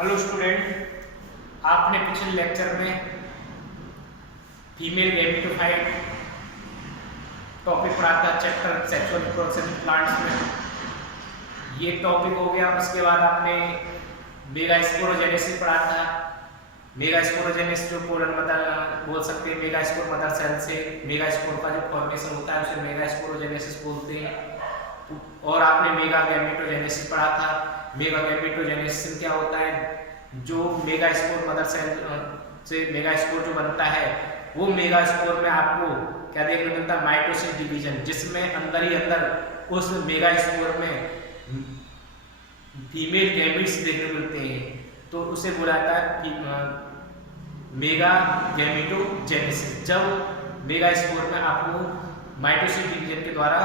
Hello student, आपने पिछले lecture में फीमेल गैमेटोफाइट टॉपिक पढ़ा था chapter sexual reproduction in plants में। ये टॉपिक हो गया। उसके बाद आपने मेगास्पोरोजेनेसिस पढ़ा था। मेगास्पोरोजेनेसिस जो पोलन मदर बोल सकते हैं, मेगास्पोर मदर सेल से मेगास्पोर का जो फॉर्मेशन होता है उसे मेगास्पोरोजेनेसिस बोलते हैं। और आपने मेगा गैमेटोजेनेसिस पढ़ा था। मेगा गैमेटोजेनेसिस क्या होता है, जो मेगास्पोर मदर सेल से मेगास्पोर जो बनता है वो मेगास्पोर में आपको क्या देखने को मिलता है, माइटोसिस डिवीजन, जिसमें अंदर ही अंदर उस मेगास्पोर में फीमेल गैमेट्स देखने को मिलते हैं, तो उसे बोला जाता है मेगा गैमेटोजेनेसिस। जब मेगास्पोर में आपको माइटोसिस डिवीजन के द्वारा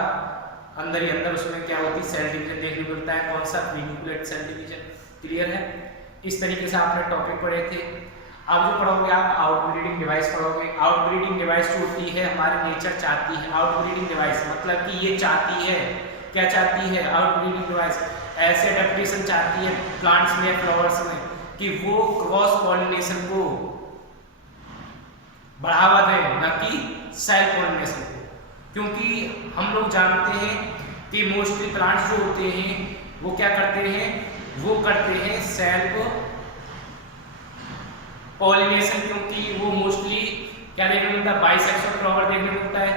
अंदर ही अंदर उसमें क्या होती है, सेल डिवीजन देखने को मिलता है। कौन सा, न्यूक्लियोटाइड सेल डिवीजन। क्लियर है? इस तरीके से आपने टॉपिक पढ़े थे। अब जो पढ़ोगे आप आउटब्रीडिंग डिवाइस पढ़ोगे। आउटब्रीडिंग डिवाइस जो होती है हमारे नेचर चाहती है, आउटब्रीडिंग डिवाइस मतलब कि ये चाहती है, क्या चाहती है आउटब्रीडिंग डिवाइस, ऐसे एडेप्टेशन चाहती है प्लांट्स में, फ्लावर्स में, कि वो क्रॉस पॉलिनेशन को बढ़ावा दें, न कि सेल्फ पॉलिनेशन को। क्योंकि हम लोग जानते हैं कि मोस्टली प्लांट्स जो होते हैं वो क्या करते हैं, वो करते हैं सेल्फ पॉलिनेशन। क्योंकि वो मोस्टली क्या देखने को मिलता है, बाइसेक्सुअल फ्लावर देखने को मिलता है।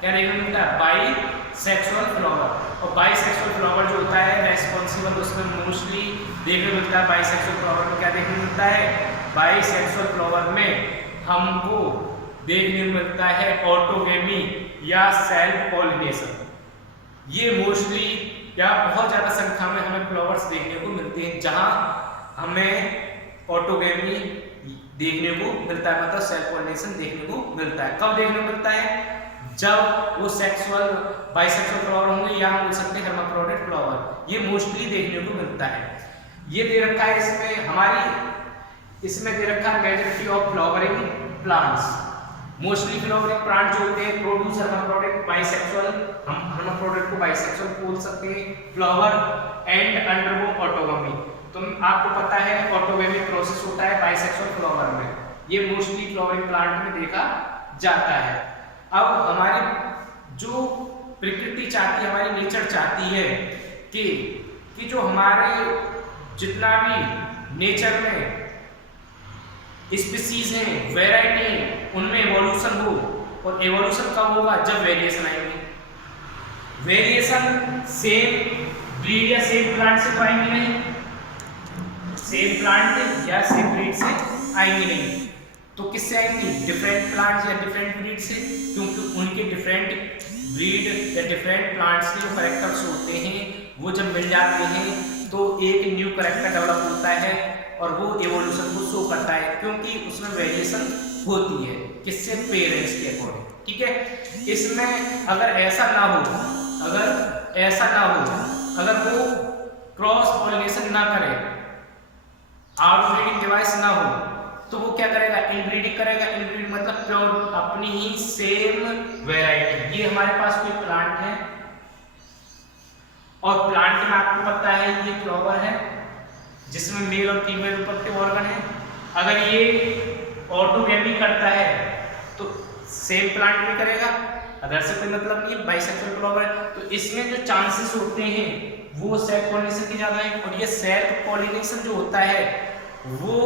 क्या देखने को मिलता है, बाइसेक्सुअल फ्लावर। और बाइसेक्सुअल फ्लावर जो होता है रेस्पॉन्सिबल, उसमें मोस्टली देखने को मिलता है बाइसेक्सुअल फ्लावर में क्या देखने को मिलता है, बाइसेक्सुअल फ्लावर में हमको देखने को मिलता है ऑटोगेमी या सेल्फ पॉलिनेशन। ये मोस्टली या बहुत ज्यादा संख्या में हमें फ्लावर्स देखने को मिलते हैं जहां हमें ऑटोगेमी देखने को मिलता है, मतलब सेल्फ पॉलिनेशन देखने को मिलता है। कब देखने को मिलता है, जब वो सेक्सुअल बाइसेक्सुअल फ्लावर होंगे या हम बोल सकते हैं हेर्माफ्रोडिट फ्लावर। ये मोस्टली देखने को मिलता है। ये दे रखा है इसमें हमारी, इसमें दे रखा है majority of flowering plants. Mostly flowering plant जो होते हैं प्रोड्यूस हेर्माफ्रोडिट बाइसेक्सुअल, हम हेर्माफ्रोडिट को बाइसेक्सुअल बोल सकते हैं, फ्लावर एंड अंडरगो ऑटोगमी। तो आपको पता है ऑटोगमी प्रोसेस होता है बाइसेक्सुअल फ्लावर में। ये मोस्टली फ्लावरिंग प्लांट में देखा जाता है। अब हमारी जो प्रकृति चाहती है, हमारी नेचर चाहती है कि जो हमारे जितना भी नेचर में स्पीसीज हैं, वैरायटी हैं, उनमें एवोल्यूशन हो। और एवोल्यूशन कब होगा, जब वेरिएशन आएंगे। वेरिएशन सेम ब्रीड या सेम प्लांट से तो आएंगे नहीं, सेम प्लांट या सेम ब्रीड से आएंगे नहीं, तो किससे आएंगे, डिफरेंट प्लांट्स या डिफरेंट ब्रीड से। क्योंकि उनके डिफरेंट ब्रीड या डिफरेंट प्लांट्स के जो कैरेक्टर्स होते हैं वो जब मिल जाते हैं तो एक न्यू कैरेक्टर डेवलप होता है और वो एवोल्यूशन को शो करता है। क्योंकि उसमें वेरिएशन होती है किससे, पेरेंट्स के अकॉर्डिंग। ठीक है? इसमें अगर ऐसा ना हो, अगर ऐसा ना हो, अगर वो क्रॉस पॉलिनेशन ना करे, आउटब्रीडिंग डिवाइस ना हो, तो वो क्या करेगा, इनब्रीडिंग करेगा। इनब्रीडिंग मतलब प्योर अपनी ही सेम वैरायटी। ये हमारे पास कोई प्लांट है और प्लांट में आपको पता है ये फ्लावर है जिसमें मेल और फीमेल रिप्रोडक्टिव ऑर्गन है। अगर ये ऑटोगेमी करता है तो सेम प्लांट में करेगा, अदर से कोई मतलब नहीं है, बाइसेक्सुअल फ्लावर है। तो इसमें जो चांसेस होते हैं वो सेल्फ पॉलिनेशन के ज्यादा है। और ये सेल्फ पॉलिनेशन जो होता है वो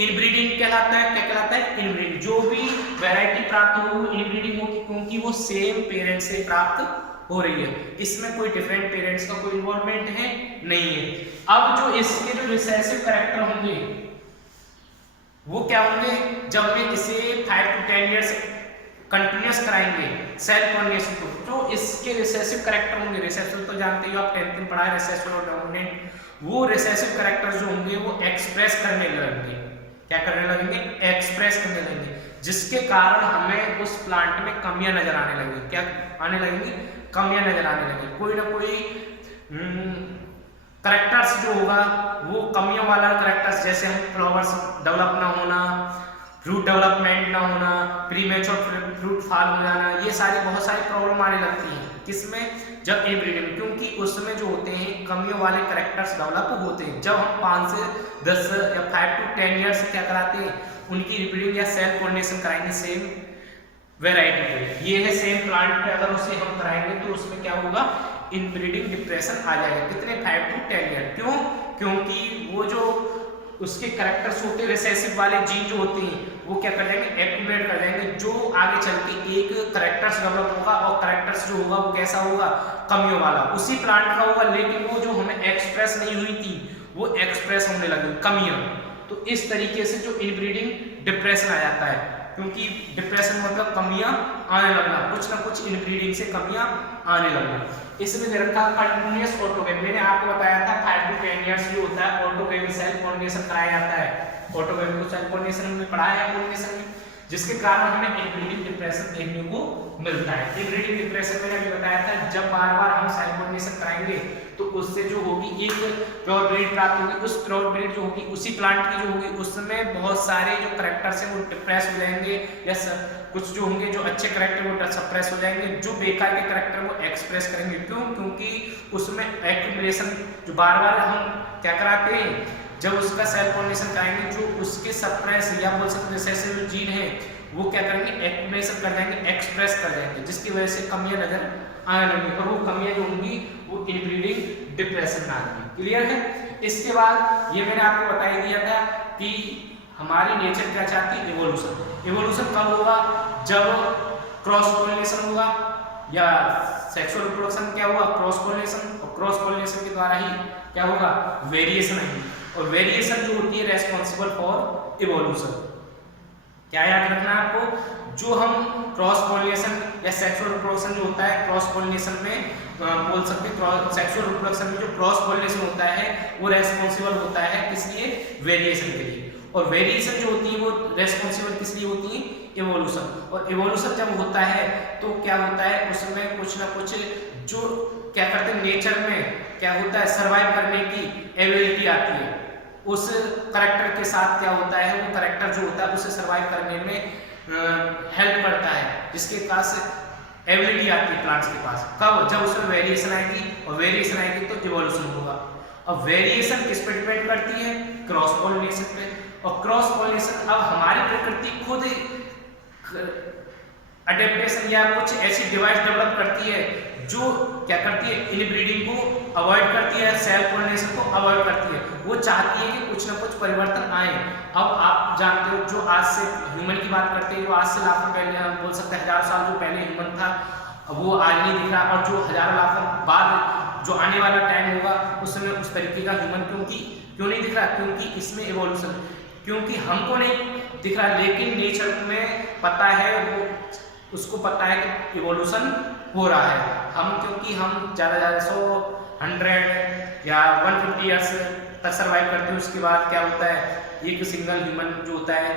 इनब्रीडिंग कहलाता है। क्या कहलाता है, इनब्रीडिंग। जो भी वैरायटी प्राप्त हो वो इनब्रीडिंग होगी, क्योंकि वो सेम पेरेंट से प्राप्त हो रही है। इसमें कोई डिफरेंट पेरेंट्स का कोई इन्वॉल्वमेंट है नहीं है। अब जो इसके जो रिसेसिव कैरेक्टर होंगे वो क्या होंगे, जब वे इसे 5 to 10 ईयर्स कंटिन्यूस कराएंगे सेल्फ पॉलिनेशन को, तो इसके रिसेसिव कैरेक्टर होंगे। रिसेसिव तो जानते हो आप, 10th में पढ़ा है, रिसेसिव और डोमिनेंट। वो रिसेसिव कैरेक्टर जो होंगे वो एक्सप्रेस करने लगेंगे। क्या करने लगेंगे, एक्सप्रेस करने लगेंगे, जिसके कारण हमें उस प्लांट में कमियां नजर आने लगेंगी। क्या आने लगेंगी, कमियां नजर आने लगेंगी। कोई ना कोई करेक्टर्स जो होगा वो कमियों वाला करेक्टर्स, जैसे हम फ्लावर्स डेवलप ना होना, रूट डेवलपमेंट ना होना, प्रीमेच्योर फ्रूट फॉल हो जाना, ये सारी बहुत सारी प्रॉब्लम आने लगती हैं। किसमें? जब इनब्रीडिंग, क्योंकि उसमें जो होते हैं कमियों वाले करेक्टर्स डेवलप होते हैं। जब हम 5 से 10 या 5 to 10 ईयर्स क्या कराते हैं, उनकी रिब्रीडिंग या सेल्फ पोलिनेशन कराएंगे सेम वेराइटी पे। ये है सेम प्लांट पे, अगर उसे हम कराएंगे तो उसमें क्या होगा, इनब्रीडिंग डिप्रेशन आ जाएगा। कितने? 5 to 10 ईयर। क्यों? क्योंकि वो जो उसके करेक्टर्स होते हैं, रिसेसिव वाले जीन जो होते हैं, वो क्या कर जाएंगे, एक्टिवेट कर जाएंगे, जो आगे चल के एक करेक्टर्स डेवलप होगा, और करेक्टर्स जो होगा वो कैसा होगा, कमियों वाला, उसी प्लांट का होगा, लेकिन वो जो हमें एक्सप्रेस नहीं हुई थी वो एक्सप्रेस होने लगी, कमियां। तो इस तरीके से जो इनब्रीडिंग डिप्रेशन आ जाता है, क्योंकि डिप्रेशन मतलब कमियां आने लगना, कुछ ना कुछ इनब्रीडिंग से कमियां आने लगना। इसमें दे रखा कंटिन्यूअस ऑटोगेमी, मैंने आपको बताया था 5 to 10 ईयर्स जो होता है ऑटोगेमी, सेल्फ पोलिनेशन कराया जाता है। ऑटोगेमी को सेल्फ पोलिनेशन में पढ़ाया है पोलिनेशन में, जिसके कारण हमें इनब्रीडिंग डिप्रेशन देखने को मिलता है। इनब्रीडिंग डिप्रेशन मैंने अभी बताया था, जब बार बार हम सेल्फ पोलिनेशन कराएंगे तो उससे जो होगी एक प्योर ब्रीड प्राप्त होगी। उस प्योर ब्रीड जो होगी उसी प्लांट की जो होगी, उसमें बहुत सारे जो करेक्टर्स हैं वो डिप्रेस हो जाएंगे, या कुछ जो होंगे जो अच्छे करेक्टर वो सप्रेस हो जाएंगे, जो बेकार के करेक्टर वो एक्सप्रेस करेंगे। क्यों? क्योंकि उसमें एक्यूमुलेशन जो बार बार हम क्या कराते हैं, जब उसका सेल्फ पोलिनेशन कराएंगे, जो उसके सप्रेस या बोल सकते रिसेसिव जीन है वो क्या करेंगे, एक्यूमुलेशन कर जाएंगे, एक्सप्रेस कर जाएंगे, जिसकी वजह से कमियां नजर आने लगेंगी, और वो कमियां जो होंगी वो इनब्रीडिंग डिप्रेशन में आ जाएंगी। क्लियर है? इसके बाद ये मैंने आपको बता ही दिया था कि हमारी नेचर क्या चाहती है, इवोल्यूशन। इवोल्यूशन कब होगा? जब क्रॉस पोलिनेशन होगा, या सेक्सुअल रिप्रोडक्शन क्या हुआ, क्रॉस पोलिनेशन, और क्रॉस पोलिनेशन के द्वारा ही क्या होगा, वेरिएशन आएगी, और वेरिएशन जो होती है रेस्पॉन्सिबल फॉर इवोल्यूशन। क्या याद रखना है आपको, जो हम क्रॉस पोलिनेशन या सेक्सुअल रिप्रोडक्शन जो होता है, क्रॉस पोलिनेशन में बोल सकते हैं, सेक्सुअल रिप्रोडक्शन में जो क्रॉस पोलिनेशन होता है वो रेस्पॉन्सिबल होता है किस लिए, वेरिएशन के लिए, और वेरिएशन जो होती है वो रेस्पॉन्सिबल किस लिए होती है, इवोल्यूशन। और इवोल्यूशन जब होता है तो क्या होता है, उसमें कुछ ना कुछ जो क्या करते हैं नेचर में क्या होता है, सर्वाइव करने की एबिलिटी आती है। उस करेक्टर के साथ क्या होता है, वो करेक्टर जो होता है उसे सर्वाइव करने में हेल्प करता है, जिसके पास एबिलिटी आती है प्लांट्स के पास। कब? जब उसमें वेरिएशन आएगी, और वेरिएशन आएगी तो इवोल्यूशन होगा। अब वेरिएशन किस पे डिपेंड करती है, क्रॉस पोलिनेशन पे। और क्रॉस पोलिनेशन, अब हमारी प्रकृति खुद अडेप्टेशन या कुछ ऐसी डिवाइस डेवलप करती है जो क्या करती है, इनब्रीडिंग को अवॉइड करती है, सेल्फ पोलिनेशन को अवॉइड करती है। वो चाहती है कि कुछ ना कुछ परिवर्तन आए। अब आप जानते हो, जो आज से ह्यूमन की बात करते हैं, जो आज से लाखों पहले, हम बोल सकते हैं हजारों साल जो पहले ह्यूमन था वो आज नहीं दिख रहा, और जो हजारों लाखों बाद जो आने वाला टाइम होगा उसमें उस तरीके का ह्यूमन क्यों नहीं दिख रहा, क्योंकि इसमें इवोल्यूशन, क्योंकि हमको नहीं दिख रहा लेकिन नेचर में पता है, वो उसको पता है कि इवोल्यूशन हो रहा है। हम क्योंकि हम ज़्यादा 100, 100 या 150 ईयर्स तक सर्वाइव करते हैं, उसके बाद क्या होता है, एक सिंगल ह्यूमन जो होता है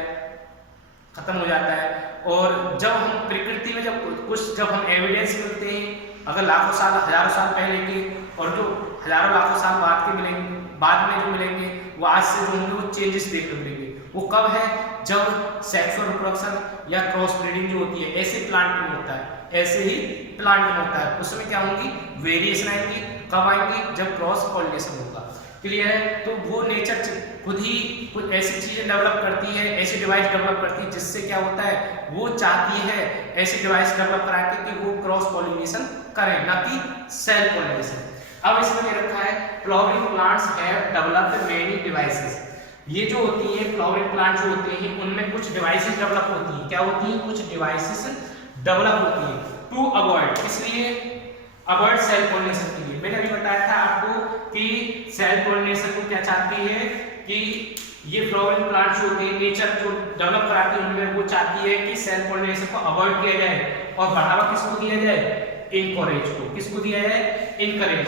खत्म हो जाता है। और जब हम प्रकृति में जब हम एविडेंस मिलते हैं, अगर लाखों साल, हजारों साल पहले के, और जो हजारों लाखों साल बाद के मिलेंगे, बाद में जो मिलेंगे वो आज से जो होंगे वो चेंजेस देखने मिलेंगे। वो कब है, जब सेक्सुअल रिप्रोडक्शन या क्रॉस ब्रीडिंग जो होती है ऐसे प्लांट में होता है, ऐसे ही प्लांट में होता है, उसमें क्या होंगी, वेरिएशन आएंगी। कब आएंगी, जब क्रॉस पॉलिनेशन होगा। क्लियर है? तो वो नेचर खुद ही कुछ ऐसी चीजें डेवलप करती है, ऐसी डिवाइस डेवलप करती है, जिससे क्या होता है, वो चाहती है ऐसी डिवाइस डेवलप करा के कि वो क्रॉस पॉलिनेशन करें, ना कि सेल्फ पॉलिनेशन। अब इसमें ये रखा है, flowering plants have developed many devices. ये जो होती है फ्लावरिंग प्लांट जो होते हैं उनमें कुछ डिवाइसेस डेवलप होती हैं। क्या होती हैं? कुछ डिवाइसेस डेवलप होती है टू अवॉइड, इसलिए अवॉइड सेल्फ पॉलिनेशन के लिए। मैंने अभी बताया था आपको कि सेल्फ पॉलिनेशन को क्या चाहती है कि ये फ्लावरिंग प्लांट जो होते हैं नेचर जो डेवलप कराती है उनमें वो चाहती है कि सेल्फ पॉलिनेशन को अवॉइड किया जाए, और बढ़ावा किसको दिया जाए, इनकरेज को। किसको दिया जाए? इनकरेज।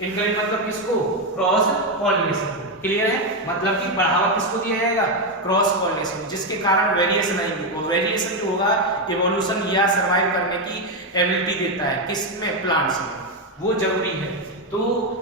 इनकरेज मतलब किसको? Cross pollination. क्लियर है? मतलब कि बढ़ावा किसको दिया जाएगा? क्रॉस पॉलिनेशन, जिसके कारण वेरिएशन आएगी। और वेरिएशन जो होगा इवोल्यूशन या सर्वाइव करने की एबिलिटी देता है, किसमें? प्लांट्स में। वो जरूरी है। तो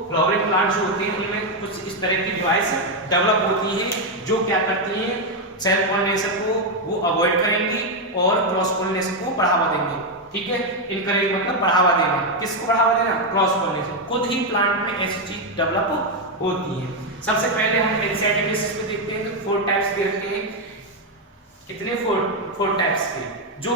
फ्लावरिंग प्लांट जो होते हैं उनमें कुछ इस तरह की डिवाइस डेवलप होती है जो क्या करती हैं, सेल्फ पोलिनेशन को वो अवॉइड करेंगी और क्रॉस पोलिनेशन को बढ़ावा देंगे। ठीक है, इनकरेज मतलब बढ़ावा देना। किसको बढ़ावा देना? Cross pollination. खुद ही प्लांट में ऐसी चीज डेवलप होती है। सबसे पहले हम एनसीईआरटी बेसिस पे देखते हैं तो 4 टाइप्स दे रखे हैं। कितने? 4 टाइप्स के, जो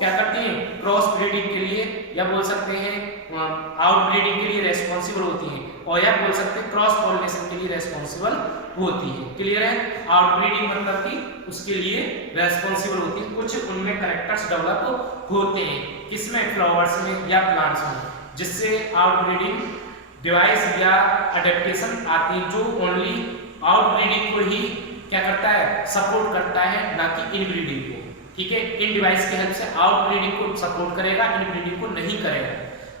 क्या करते हैं? क्रॉस ब्रीडिंग के लिए या बोल सकते हैं आउट ब्रीडिंग के लिए रेस्पॉन्सिबल होती है, और या बोल सकते हैं क्रॉस पॉलिनेशन के लिए रेस्पॉन्सिबल होती है। क्लियर है? आउट ब्रीडिंग मतलब कि उसके लिए रेस्पॉन्सिबल होती है। कुछ उनमें कैरेक्टर्स डेवलप होते हैं, किसमें? फ्लावर्स में या प्लांट्स में, जिससे आउट ब्रीडिंग डिवाइस या अडेप्टेशन आती है, जो ओनली आउट ब्रीडिंग को ही क्या करता है? सपोर्ट करता है, ना कि इन ब्रीडिंग को। ठीक है, इन डिवाइस की हेल्प से आउट ब्रीडिंग को सपोर्ट करेगा, इन ब्रीडिंग को नहीं करेगा।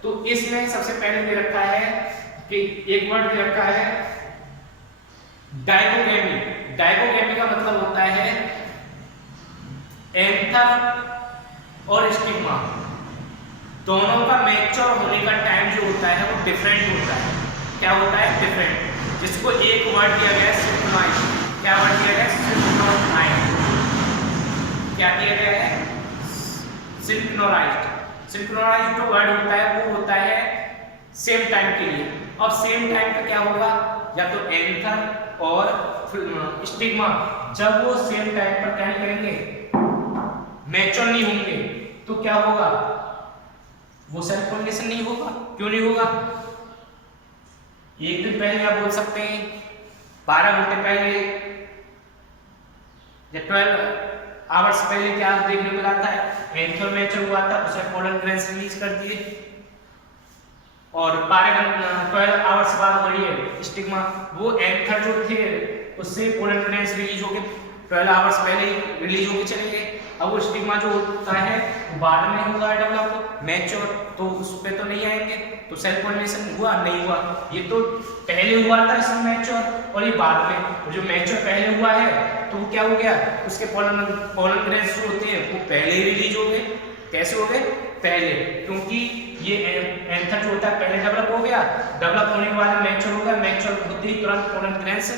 तो इसमें सबसे पहले दे रखा है कि एक वर्ड दे रखा है डाइकोगेमी। डाइकोगेमी का मतलब होता है एंथर और स्टिग्मा दोनों का मैच्योर होने का टाइम जो होता है वो डिफरेंट होता है। क्या होता है? डिफरेंट। जिसको एक वर्ड दिया गया है सिंक्रोनाइज। क्या वर्ड दिया गया है? सिंक्रोनाइज। क्या दिया गया है? सिंक्रोनाइज्ड। सिंक्रोनाइज्ड जो वर्ड होता है वो होता है सेम टाइम के लिए। और सेम टाइम पे क्या होगा? या तो एंथर और स्टिग्मा जब वो सेम टाइम पर क्या करेंगे? मैच्योर नहीं होंगे, तो क्या होगा? वो सेल्फ पोलिनेशन नहीं होगा। क्यों नहीं होगा? एक दिन पहले आप बोल सकते हैं, 12 घंटे पहले या 12 आवर्स पहले क्या देखने को मिला था? एंथर मैच्योर हुआ था, उसने पोलन ग्रेन्स रिलीज कर दिए, और 12 आवर्स बाद वही है स्टिग्मा। वो एंथर जो थे उससे पोलन ग्रेन्स रिलीज होके 12 आवर्स पहले ही रिलीज होके चले गए। अब वो स्टिग्मा जो होता है वो बाद में होगा डेवलप मैच्योर, तो उस पे तो नहीं आएंगे। तो सेल्फ पोलिनेशन हुआ? नहीं हुआ। ये तो पहले हुआ था इसमें मैच्योर, और ये बाद में। जो मैच्योर पहले हुआ है तो वो क्या हो गया? उसके पोलन ग्रेन्स जो होते हैं वो पहले ही रिलीज हो गए। कैसे हो गए? पहले, क्योंकि ये एंथर जो होता है पहले डेवलप हो गया, डेवलप होने के बाद मैच्योर हो गया, मैच्योर होते ही तुरंत पोलन ग्रेन्स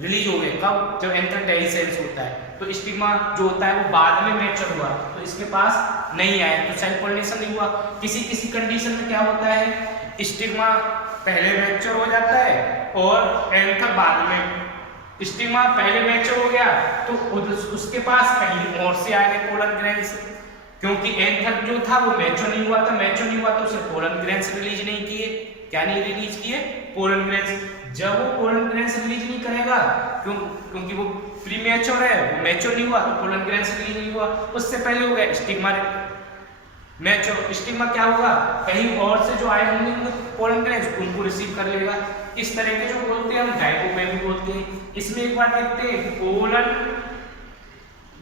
रिलीज हो गए। कब? जब एंथर टेरिसेंस होता है। तो स्टिग्मा जो होता है वो बाद में मैच्योर हुआ, तो इसके पास नहीं आया, तो सेल्फ पोलिनेशन नहीं हुआ। किसी किसी कंडीशन में क्या होता है? स्टिग्मा पहले मैच्योर हो जाता है और एंथर बाद में। स्टिग्मा पहले मैच्योर हो गया तो उसके पास कहीं और से आ गए पोलन ग्रेन्स, क्योंकि एंथर जो था वो मैच्योर नहीं हुआ था। मैच्योर नहीं हुआ तो उसे पोलन ग्रेन्स रिलीज नहीं किए। क्या नहीं रिलीज किए? Pollen grains. जब वो पोलन ग्रेन्स रिलीज नहीं करेगा, क्योंकि वो प्री मैच्योर है, वो मैच्योर नहीं हुआ, तो पोलन ग्रेन्स रिलीज नहीं हुआ। उससे पहले हो गया स्टिग्मा मैच्योर। स्टिग्मा क्या होगा? कहीं और से जो आए होंगे पोलन ग्रेन्स उनको रिसीव कर लेगा। इस तरह के जो बोलते हैं हम डाइकोगेमी बोलते हैं। इसमें एक बार देखते हैं पोलन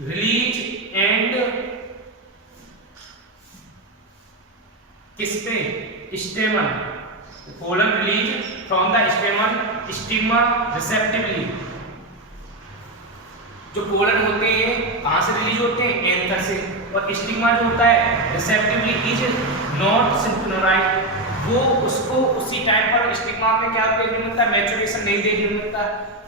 रिलीज एंड किस पे? Stamen. Pollen release from the stamen, stigma receptively. जो पोलन होते हैं कहां से रिलीज होते हैं? एंथर से। और स्टिग्मा जो होता है रिसेप्टिवली इज नॉट सिंक्रोनाइज्ड। वो उसको उसी टाइम पर स्टिग्मा में क्या देखने मिलता है? मैच्योरेशन नहीं देखने मिलता।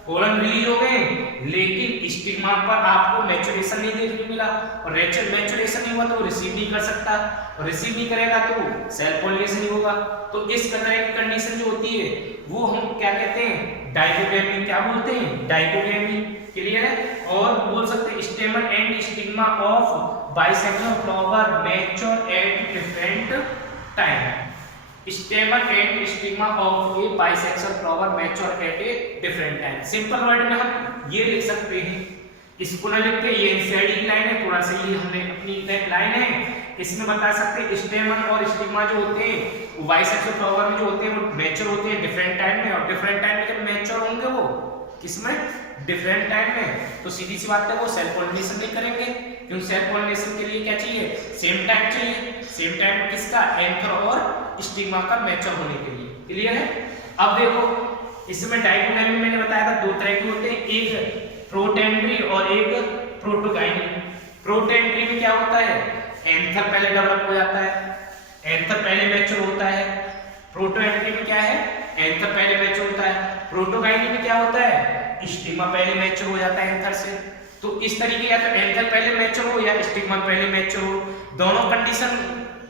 पोलन रिलीज हो गए लेकिन स्टिग्मा पर आपको मैच्योरेशन नहीं देखने मिला, और मैच्योरेशन नहीं हुआ तो वो रिसीव नहीं कर सकता, और रिसीव नहीं करेगा तो सेल्फ पोलिनेशन नहीं होगा। तो इस तरह की कंडीशन जो होती है वो हम क्या कहते हैं? डाइकोगेमी। क्या बोलते हैं? डाइकोगेमी। क्लियर है? और बोल सकते हैं stamen and stigma of bisexual flower mature at different time. Stamen and stigma of a bisexual flower mature at a different time. Simple word में हम ये लिख सकते हैं, इसको ना लिख के ये एनसीईआरटी की लाइन है, थोड़ा सा ये हमने अपनी लाइन है, इसमें बता सकते हैं स्टेमन और स्टिग्मा जो होते हैं वो बाइसेक्सुअल फ्लावर में जो होते हैं वो मैच्योर होते हैं डिफरेंट टाइम में, और डिफरेंट टाइम में जब मैच्योर होंगे वो किसमें? डिफरेंट टाइम में। तो सीधी सी बात है वो सेल्फ पोलिनेशन नहीं करेंगे, क्योंकि सेल्फ पोलिनेशन के लिए क्या चाहिए? सेम टाइम चाहिए। सेम टाइम किसका? एंथर और स्टिग्मा का मैच्योर होने के लिए। क्लियर है? अब देखो इसमें डाइकोगेमी मैंने बताया था 2 तरह के होते हैं, एक प्रोटेंड्री और एक प्रोटोगाइनी। प्रोटेंड्री में क्या होता है? एंथर पहले डेवलप हो जाता है, एंथर पहले मैच्योर होता है। प्रोटोएंट्री में क्या है? एंथर पहले मैच्योर होता है। प्रोटोगाइनी में क्या होता है? स्टिग्मा पहले मैच्योर हो जाता है एंथर से। तो इस तरीके या तो एंथर पहले मैच्योर हो या स्टिग्मा पहले मैच्योर हो, दोनों कंडीशन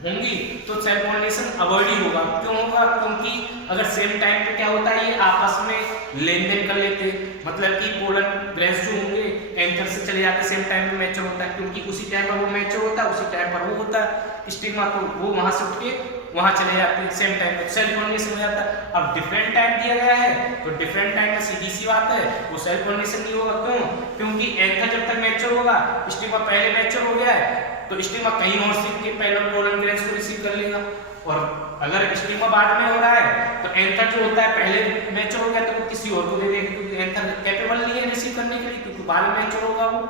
होंगी तो सेल पॉलिनेशन अवॉइड ही होगा। क्यों होगा? क्योंकि अगर सेम टाइम पे क्या होता है, ये आपस में लेन देन कर लेते, मतलब कि पोलन ग्रेन्स जो होंगे एंथर से चले जाते, सेम टाइम पे मैच्योर होता है, क्योंकि उसी टाइम पर वो मैच्योर होता है, उसी टाइम पर वो होता है स्टिग्मा, तो वो वहां से उठ के वहां चले जाते हैं सेम टाइम पे, सेल पॉलिनेशन हो जाता है। अब डिफरेंट टाइम दिया गया है तो डिफरेंट टाइम में सीधी सी बात है वो सेल पॉलिनेशन नहीं होगा। क्यों? क्योंकि एंथर जब तक मैच्योर होगा, स्टिग्मा पहले मैच्योर हो गया है, तो स्टिग्मा कहीं और से के पहले पोलन ग्रेन्स को रिसीव कर लेगा, और अगर स्टिग्मा बाद में हो रहा है तो एंथर जो होता है पहले मैच्योर हो गया तो वो किसी और को दे देगा, क्योंकि एंथर कैपेबल नहीं है रिसीव करने के लिए, क्योंकि बाद में मैच्योर होगा वो।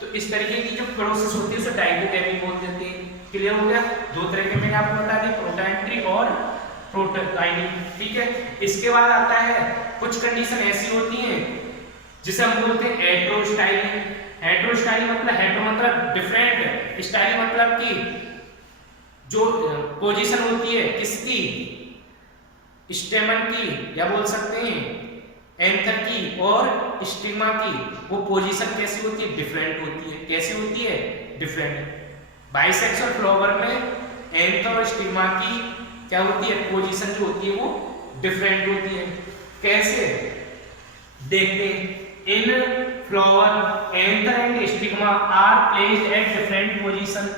तो इस तरीके की जो प्रोसेस होती है उसे डाइगोगैमी बोल देते हैं। क्लियर हो गया? दो तरह के मैंने आपको बता दी, प्रोटोएंट्री और प्रोटोकाइनिक। ठीक है, इसके बाद आता है कुछ कंडीशन ऐसी होती हैं जिसे हम बोलते हैं हेटेरोस्टाइलिंग। हेटेरोस्टाइलिंग मतलब हेटेरो मतलब डिफरेंट, स्टाइलिंग मतलब कि जो पोजीशन होती है किसकी, स्टेमन की या बोल सकते हैं एंथर की और स्टिग्मा की, वो पोजीशन कैसी होती है, डिफरेंट होती है। कैसी होती है? डिफरेंट। बाइसेक्सुअल फ्लावर में एंथर और स्टिग्मा की क्या होती है, पोजीशन जो होती है वो डिफरेंट होती है। कैसे? देखते हैं। In flower anther and stigma are placed at different position.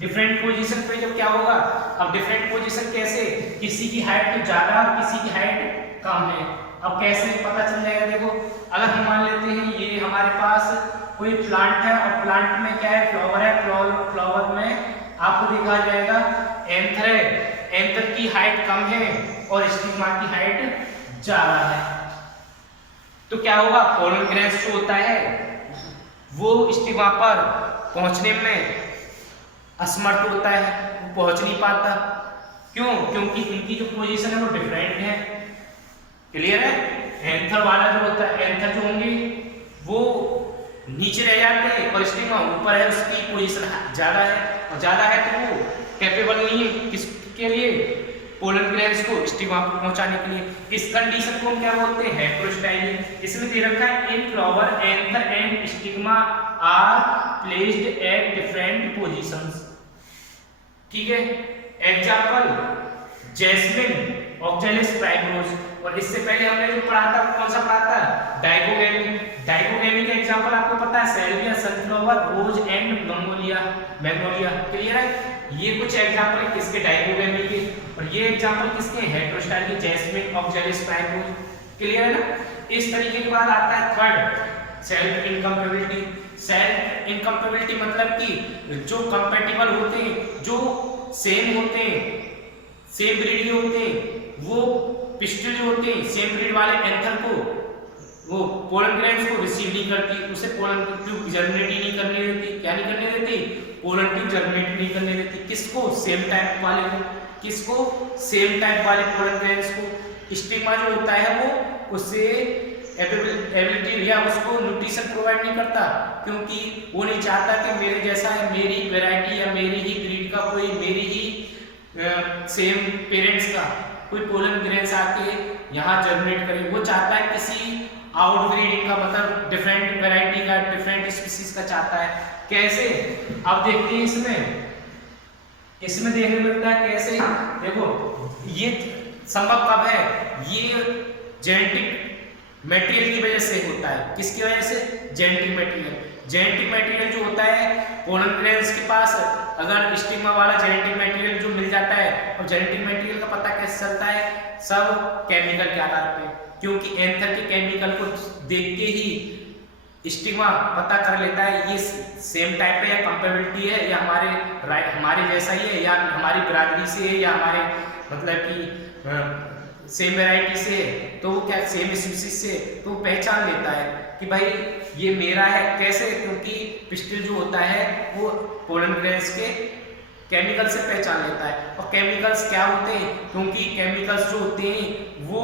Different position पे जब क्या होगा, अब डिफरेंट पोजीशन कैसे, किसी की हाइट ज्यादा और किसी की हाइट कम है। अब कैसे पता चल जाएगा? देखो, अगर हम मान लेते हैं ये हमारे पास कोई प्लांट है और प्लांट में क्या है, फ्लावर है, फ्लावर में आपको देखा जाएगा एंथर है, एंथर की हाइट कम है और स्टिग्मा की हाइट ज्यादा है, तो क्या होगा, पोलन ग्रेन्स जो होता है वो स्टिग्मा पर पहुंचने में असमर्थ होता है, वो पहुंच नहीं पाता। क्यों? क्योंकि इनकी जो पोजीशन है वो डिफरेंट है। क्लियर है? एंथर वाला जो होता है, एंथर जो होंगे वो नीचे रह जाते हैं और स्टिग्मा ऊपर है, उसकी पोजीशन ज्यादा है, और ज्यादा है तो वो कैपेबल नहीं है किसके लिए, पोलन ग्रेन्स को स्टिग्मा पर पहुंचाने के लिए। इस कंडीशन को हम क्या बोलते हैं, हेटेरोस्टाइलिंग। इसमें दे रखा है in flower anther and stigma are placed at different positions. ठीक है, एग्जांपल जैस्मिन ऑक्जेलिस प्राइमरोज, और इससे पहले हमने जो पढ़ा था कौन सा पढ़ा था, डाइकोगैमी। डाइकोगैमी का एग्जांपल आपको पता है, salvia, sunflower, rose and magnolia. Clear है? ये कुछ एग्जांपल है किसके, डाइकोगैमी के, और ये एग्जांपल किसके, हेटेरोस्टाइल के, जैस्मिन ऑक्जेलिस प्राइमरोज। क्लियर है ना? इस तरीके के बाद आता है third, self incompatibility. Self incompatibility मतलब कि जो कंपैटिबल होते हैं, जो सेम होते हैं, सेम ब्रीड के होते हैं, वो पिस्टिल जो होते हैं सेम ब्रीड वाले एंथर को वो पोलन ग्रेन्स को रिसीव नहीं करती, उसे पोलन ट्यूब जर्मिनेट ही नहीं करने देती। क्या नहीं करने देती? पोलन ट्यूब जर्मिनेट नहीं करने देती। किसको? सेम टाइप वाले को। किसको? सेम टाइप वाले पोलन ग्रेन्स को। स्टिग्मा जो होता है वो उससे एबिलिटी या उसको न्यूट्रिशन प्रोवाइड नहीं करता, क्योंकि वो नहीं चाहता कि मेरे जैसा है, मेरी वैरायटी या मेरी ही ब्रीड का कोई, मेरी ही सेम पेरेंट्स का कोई पोलन ग्रेन्स आके यहाँ जर्मिनेट करे। वो चाहता है किसी आउट ब्रीडिंग का, मतलब डिफरेंट वैरायटी का, डिफरेंट स्पीसीज का चाहता है। कैसे? अब देखते हैं इसमें देखने मिलता है कैसे। देखो, ये संभव कब है, ये जेनेटिक मटेरियल की वजह से होता है। किसकी वजह से? Genetic material. जेनेटिक मटेरियल जो होता है पोलन ग्रेन्स के पास, अगर स्टिग्मा वाला जेनेटिक मटेरियल जो मिल जाता है, और जेनेटिक मटेरियल का पता कैसे चलता है, सब केमिकल के आधार पे, क्योंकि एंथर के केमिकल को देख के ही स्टिग्मा पता कर लेता है ये सेम टाइप है या कंपेबिलिटी है, या हमारे जैसा ही है, या हमारी बिरादरी से है, या हमारे मतलब कि सेम वैरायटी से, तो वो क्या सेम स्पीसीज से, तो पहचान लेता है कि भाई ये मेरा है। कैसे? क्योंकि पिस्टिल जो होता है वो पोलन ग्रेन्स के केमिकल से पहचान लेता है। और केमिकल्स क्या होते हैं, क्योंकि केमिकल्स जो होते हैं वो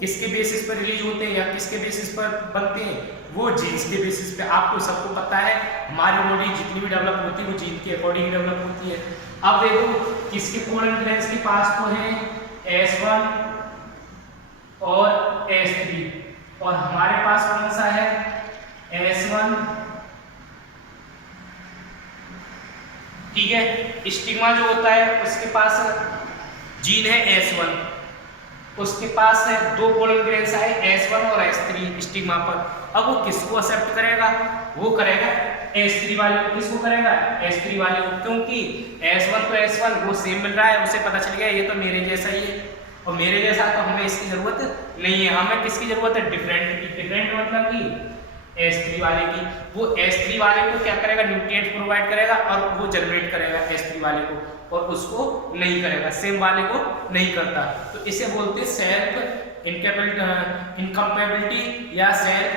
किसके बेसिस पर रिलीज होते हैं या किसके बेसिस पर बनते हैं, वो जीन्स के बेसिस पे। आपको सबको पता है हमारी बॉडी जितनी भी डेवलप होती है वो जीन के अकॉर्डिंग डेवलप होती है। अब देखो किसके पोलन ग्रेन्स के पास तो है S1 और S3, और हमारे पास कौन सा है, S1 ठीक है। स्टिग्मा जो होता है उसके पास जीन है S1, उसके पास है 2 पोलन ग्रेन्स आए S1 और S3 स्टिग्मा पर। अब वो किसको एक्सेप्ट करेगा, वो करेगा S3 वाले को। किसको करेगा, S3 वाले को, क्योंकि S1 तो S1 वो सेम मिल रहा है, उसे पता चल गया ये तो मेरे जैसा ही है और मेरे जैसा तो हमें इसकी जरूरत नहीं है, हमें किसकी जरूरत है, डिफरेंट की। डिफरेंट मतलब कि S3 वाले की। वो S3 वाले को क्या करेगा, न्यूट्रिएंट प्रोवाइड करेगा और वो जनरेट करेगा S3 वाले को, और उसको नहीं करेगा, सेम वाले को नहीं करता। तो इसे बोलते हैं सेल्फ इनकम्पेबिलिटी या सेल्फ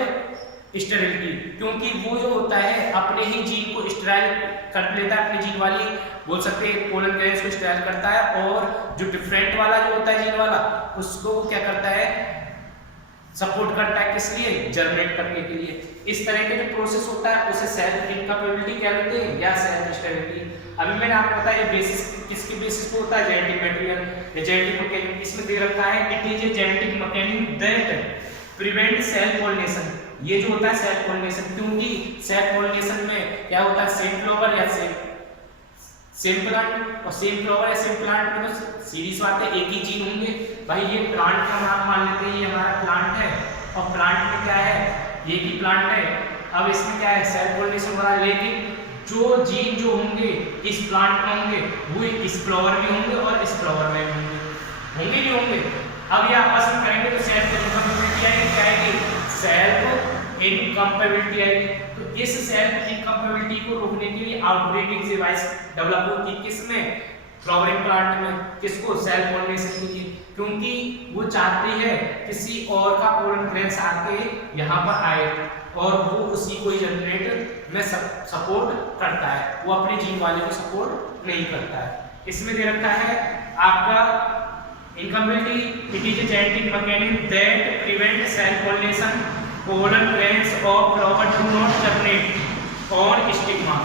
स्टेरिलिटी, क्योंकि वो जो होता है अपने ही जीन को स्टेराइल कर लेता है, अपने जीन वाली बोल सकते हैं पोलन ग्रेन्स को स्टेराइल करता है, और जो डिफरेंट वाला जो होता है जीन वाला उसको क्या करता है, सपोर्ट करता है, किस लिए, जर्मिनेट करने के लिए। इस तरह के जो प्रोसेस होता है उसे सेल्फ इनकम्पेबिलिटी कहते हैं या सेल्फ स्टेरिलिटी। अभी मैंने आपको बताया बेसिस किसके बेसिस पे होता है, जेनेटिक मटेरियल या जेनेटिक मैकेनिज्म। इसमें दे रखा है it is a genetic mechanism that prevent self pollination. ये जो होता है सेल पॉलिनेशन, क्योंकि सेल पॉलिनेशन में क्या होता है, सेम फ्लावर या सेम प्लांट, और सेम फ्लावर या सेम प्लांट में तो सीरीज बात है, एक ही जीन होंगे। भाई ये प्लांट का नाम मान लेते हैं, ये हमारा प्लांट है और प्लांट में क्या है, ये ही प्लांट है। अब इसमें क्या है, सेल पॉलिनेशन हो रहा है, लेकिन जो जीन जो होंगे इस प्लांट में होंगे वो इस फ्लावर में होंगे और इस फ्लावर में होंगे, होंगे नहीं होंगे। अब ये आपस में करेंगे तो सेल्फ इनकम्पेबिलिटी आएगी, क्या आएगी, सेल्फ इनकम्पेबिलिटी आएगी। तो इस सेल्फ इनकम्पेबिलिटी को रोकने के लिए आउटब्रीडिंग डिवाइस डेवलप होती है, किसमें, फ्लावरिंग प्लांट में। किसको, सेल पॉलिनेशन के लिए, क्योंकि वो चाहती है किसी और का पोलन ग्रेन्स आके यहाँ पर आए और वो उसी को जनरेट में सपोर्ट करता है, वो अपने जीन वाले को सपोर्ट नहीं करता है। इसमें दे रखा है आपका incompatibility, it is a genetic mechanism that prevent self pollination pollen grains of flower do not germinate on stigma.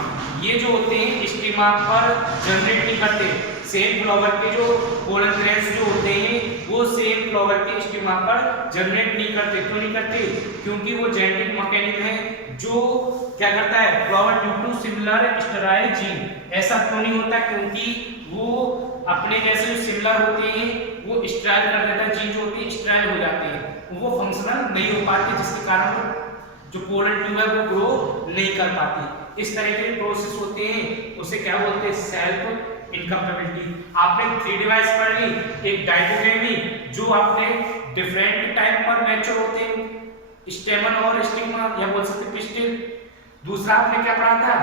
ये जो होते हैं स्टिग्मा पर जनरेट नहीं करते, सेम फ्लावर के जो पोलन ग्रेन्स जो होते हैं वो सेम फ्लावर के स्टिग्मा पर जनरेट नहीं करते। क्यों नहीं करते, क्योंकि वो जेनेटिक मैकेनिज्म है जो क्या करता है, flower due to similar sterile gene. ऐसा क्यों नहीं होता, क्योंकि वो अपने जैसे जो सिमिलर होते हैं वो स्टेराइल कर देता है, जीन जो होते हैं स्टेराइल हो जाते हैं, वो फंक्शनल नहीं हो पाते, जिसके कारण जो पोलन ट्यूब है वो ग्रो नहीं कर पाती। इस तरह के प्रोसेस होते हैं, उसे क्या बोलते हैं, सेल्फ इनकम्पेबिलिटी। आपने 3 डिवाइस पढ़ ली, एक डाइकोटोमी जो अपने डिफरेंट टाइम पर मैच्योर होते हैं, स्टेमन और स्टिग्मा या बोल सकते पिस्टिल। दूसरा आपने क्या पढ़ा था,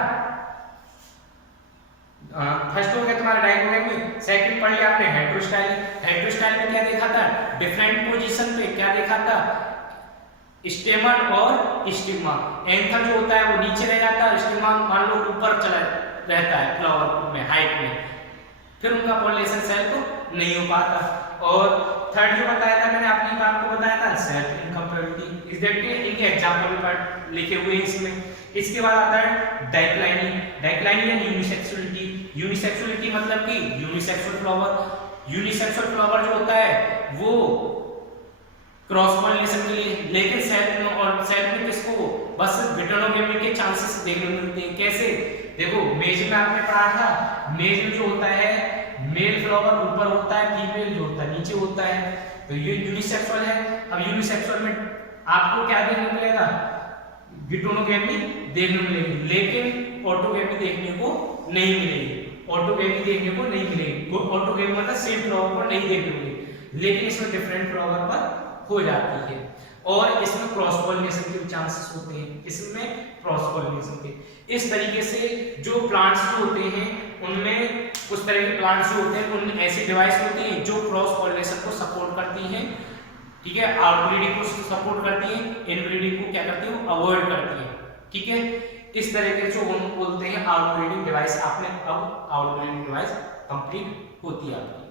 फर्स्ट हो गया तुम्हारा डाइकोटोमी, सेकंड पढ़ लिया आपने हेटेरोस्टाइल। हेटेरोस्टाइल में क्या देखा था, डिफरेंट पोजीशन पे क्या देखा था, स्टेमन और स्टिग्मा। एंथर जो होता है वो नीचे रह जाता है, स्टिग्मा मान लो ऊपर चला रहता है फ्लावर में, हाइट में, फिर उनका पॉलिनेशन सेल को नहीं हो पाता। और थर्ड जो बताया था मैंने आपकी बात को बताया था, सेल्फ इनकम्पेबिलिटी। इस दैट के इनके एग्जांपल पार्ट लिखे हुए हैं इसमें। इसके बाद आता है डाइक्लाइनिंग। डाइक्लाइनिंग या यूनिसेक्सुअलिटी। यूनिसेक्सुअलिटी मतलब कि यूनिसेक्सुअल फ्लावर। यूनिसेक्सुअल फ्लावर जो होता है वो क्रॉस पॉलिनेशन के लिए, लेकिन सेल में किसको, बस विटर्नोगेमी के चांसेस देखने को मिलते हैं। कैसे, देखो मेज में आपने पढ़ा था, मेज में जो होता है मेल फ्लावर ऊपर होता है, फीमेल जो होता है नीचे होता है, तो ये यूनिसेक्सुअल है। अब यूनिसेक्सुअल में आपको क्या देखने को मिलेगा, विटर्नोगेमी देखने को मिलेगी, लेकिन ऑटोगेमी देखने को नहीं मिलेगी। ऑटोगेमी देखने को नहीं मिलेगी, ऑटोगेमी मतलब सेम फ्लावर पर नहीं देखने को मिलेगी, लेकिन इसमें डिफरेंट फ्लावर पर हो जाती है। और इसमें क्रॉस पॉलिनेशन के चांसेस होते हैं, इसमें क्रॉस पॉलिनेशन के। इस तरीके से जो प्लांट्स जो होते हैं उनमें कुछ तरह के प्लांट्स जो होते हैं उनमें ऐसी डिवाइस होती है जो क्रॉस पॉलिनेशन को सपोर्ट करती हैं, ठीक है, आउटब्रीडिंग को सपोर्ट करती हैं, इनब्रीडिंग को क्या करती हैं, अवॉइड करती हैं, ठीक है। इस तरीके से उनको बोलते हैं आउटब्रीडिंग डिवाइस। आपने अब आउटब्रीडिंग डिवाइस कंप्लीट होती है आपकी।